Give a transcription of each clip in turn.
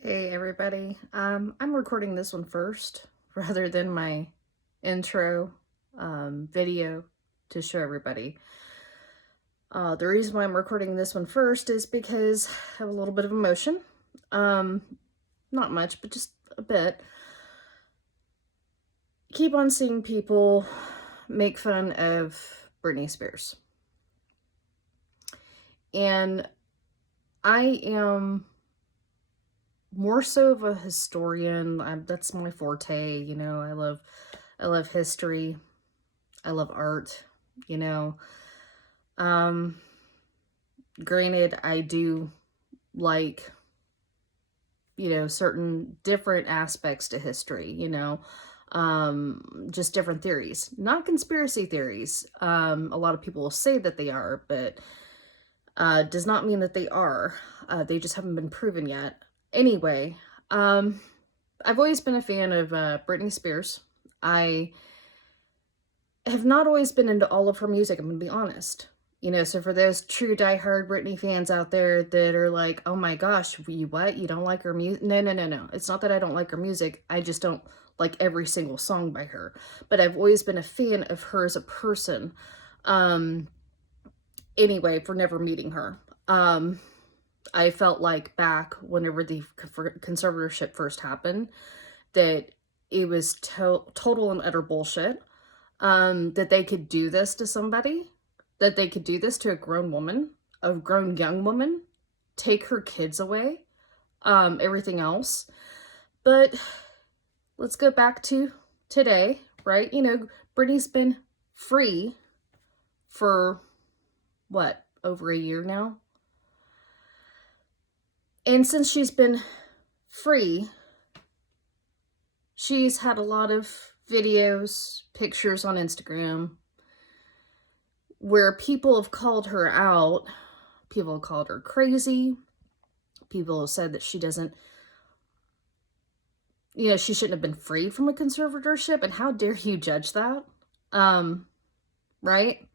Hey everybody, I'm recording this one first rather than my intro video to show everybody. The reason why I'm recording this one first is because I have a little bit of emotion. Not much, but just a bit. Keep on seeing people make fun of Britney Spears. And I am more so of a historian. That's my forte, I love history. I love art, you know. Um, Granted, I do like, certain different aspects to history, just different theories, not conspiracy theories. A lot of people will say that they are, but does not mean that they are. They just haven't been proven yet. Anyway, I've always been a fan of Britney Spears. I have not always been into all of her music, I'm gonna be honest. So for those true diehard Britney fans out there that are like, oh my gosh, you what? You don't like her music? No, no, no, no. It's not that I don't like her music. I just don't like every single song by her. But I've always been a fan of her as a person. Anyway, for never meeting her. I felt like back whenever the conservatorship first happened, that it was total and utter bullshit. That they could do this to somebody, that they could do this to a grown woman, a grown young woman, take her kids away, everything else. But let's go back to today, right? Britney's been free for what, over a year now? And since she's been free, she's had a lot of videos, pictures on Instagram where people have called her out. People have called her crazy. People have said that she doesn't, she shouldn't have been free from a conservatorship. And how dare you judge that? Right?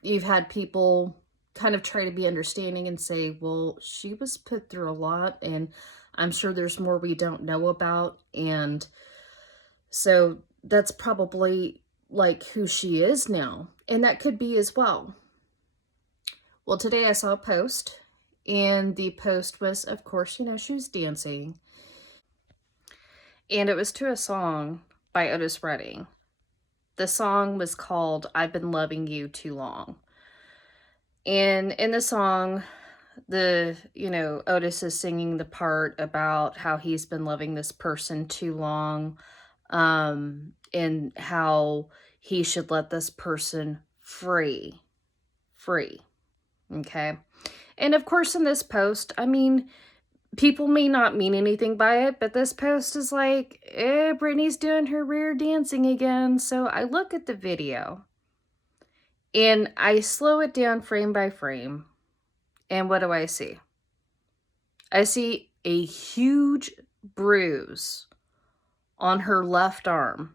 You've had people kind of try to be understanding and say, well, she was put through a lot, and I'm sure there's more we don't know about. And so that's probably like who she is now. And that could be as well. Well, today I saw a post, and the post was, of course, she was dancing. And it was to a song by Otis Redding. The song was called I've Been Loving You Too Long. And in the song, Otis is singing the part about how he's been loving this person too long, and how he should let this person free. Okay. And of course, in this post, people may not mean anything by it, but this post is like, Britney's doing her rear dancing again. So I look at the video and I slow it down frame by frame. And what do I see? I see a huge bruise on her left arm.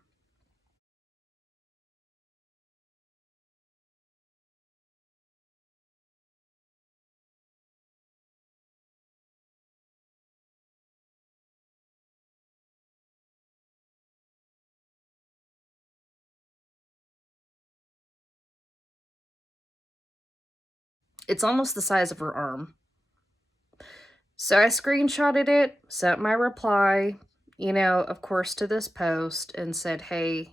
It's almost the size of her arm. So I screenshotted it, sent my reply, of course, to this post, and said, hey,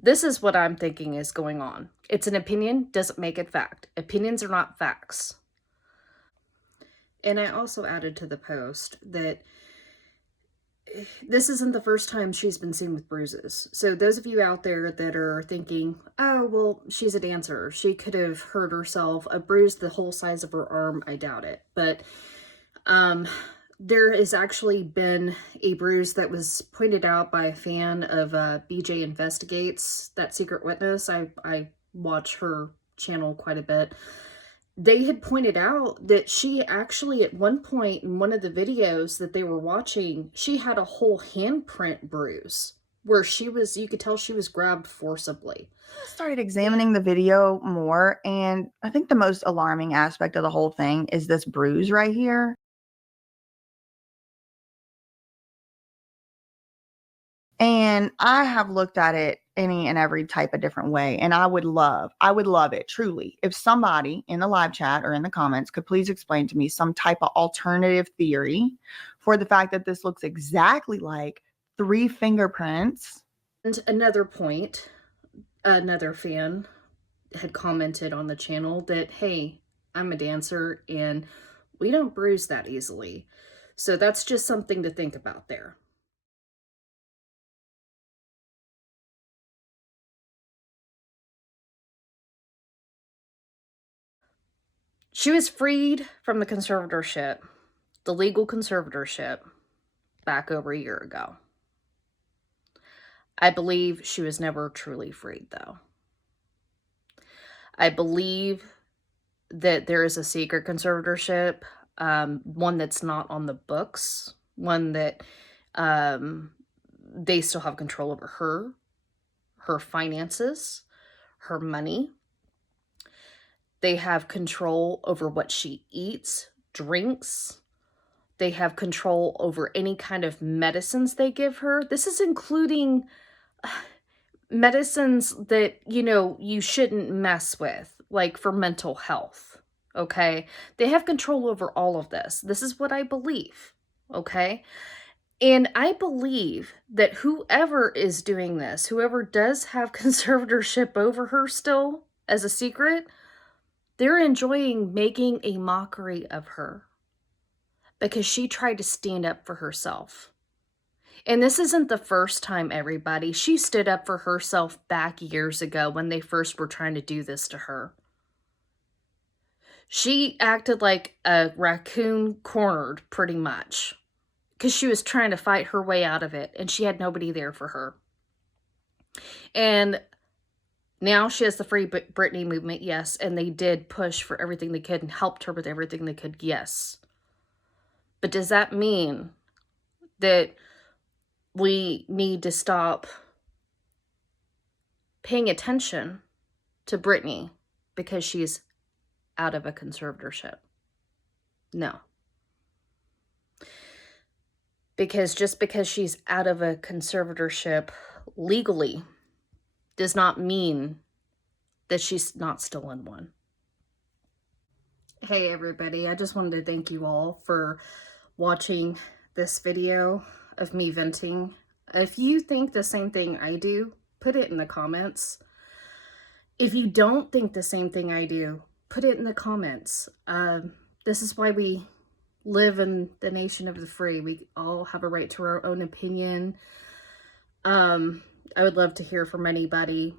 this is what I'm thinking is going on. It's an opinion, doesn't make it fact. Opinions are not facts. And I also added to the post that this isn't the first time she's been seen with bruises. So those of you out there that are thinking, oh, well, she's a dancer, she could have hurt herself, a bruise the whole size of her arm, I doubt it. But there has actually been a bruise that was pointed out by a fan of BJ Investigates, that Secret Witness. I watch her channel quite a bit. They had pointed out that she actually, at one point in one of the videos that they were watching, she had a whole handprint bruise where you could tell she was grabbed forcibly. I started examining the video more, and I think the most alarming aspect of the whole thing is this bruise right here. And I have looked at it any and every type of different way, and I would love it truly if somebody in the live chat or in the comments could please explain to me some type of alternative theory for the fact that this looks exactly like 3 fingerprints. And another point, another fan had commented on the channel that, hey, I'm a dancer and we don't bruise that easily. So that's just something to think about there. She was freed from the conservatorship, the legal conservatorship, back over a year ago. I believe she was never truly freed, though. I believe that there is a secret conservatorship, one that's not on the books, one that they still have control over her finances, her money. They have control over what she eats, drinks. They have control over any kind of medicines they give her. This is including medicines that, you shouldn't mess with, like for mental health, okay? They have control over all of this. This is what I believe, okay? And I believe that whoever is doing this, whoever does have conservatorship over her still as a secret, they're enjoying making a mockery of her because she tried to stand up for herself. And this isn't the first time, everybody. She stood up for herself back years ago when they first were trying to do this to her. She acted like a raccoon cornered, pretty much, because she was trying to fight her way out of it, and she had nobody there for her. And now she has the Free Britney movement, yes, and they did push for everything they could and helped her with everything they could, yes. But does that mean that we need to stop paying attention to Britney because she's out of a conservatorship? No. Because just because she's out of a conservatorship legally does not mean that she's not still in one. Hey everybody, I just wanted to thank you all for watching this video of me venting. If you think the same thing I do, put it in the comments. If you don't think the same thing I do, put it in the comments. This is why we live in the nation of the free. We all have a right to our own opinion. I would love to hear from anybody.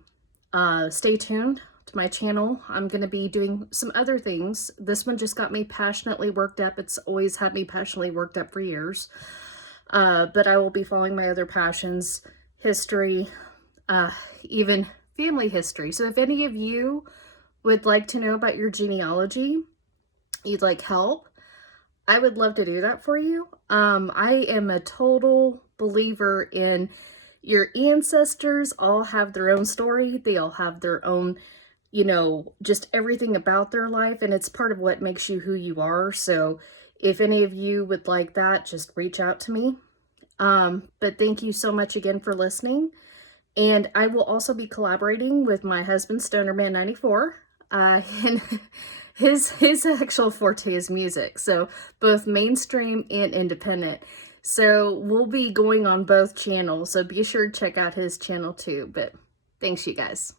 Stay tuned to my channel. I'm going to be doing some other things. This one just got me passionately worked up. It's always had me passionately worked up for years. But I will be following my other passions, history, even family history. So if any of you would like to know about your genealogy, you'd like help, I would love to do that for you. I am a total believer in your ancestors all have their own story. They all have their own, just everything about their life. And it's part of what makes you who you are. So if any of you would like that, just reach out to me. But thank you so much again for listening. And I will also be collaborating with my husband, Stonerman94. And his actual forte is music. So both mainstream and independent. So we'll be going on both channels. So be sure to check out his channel too. But thanks, you guys.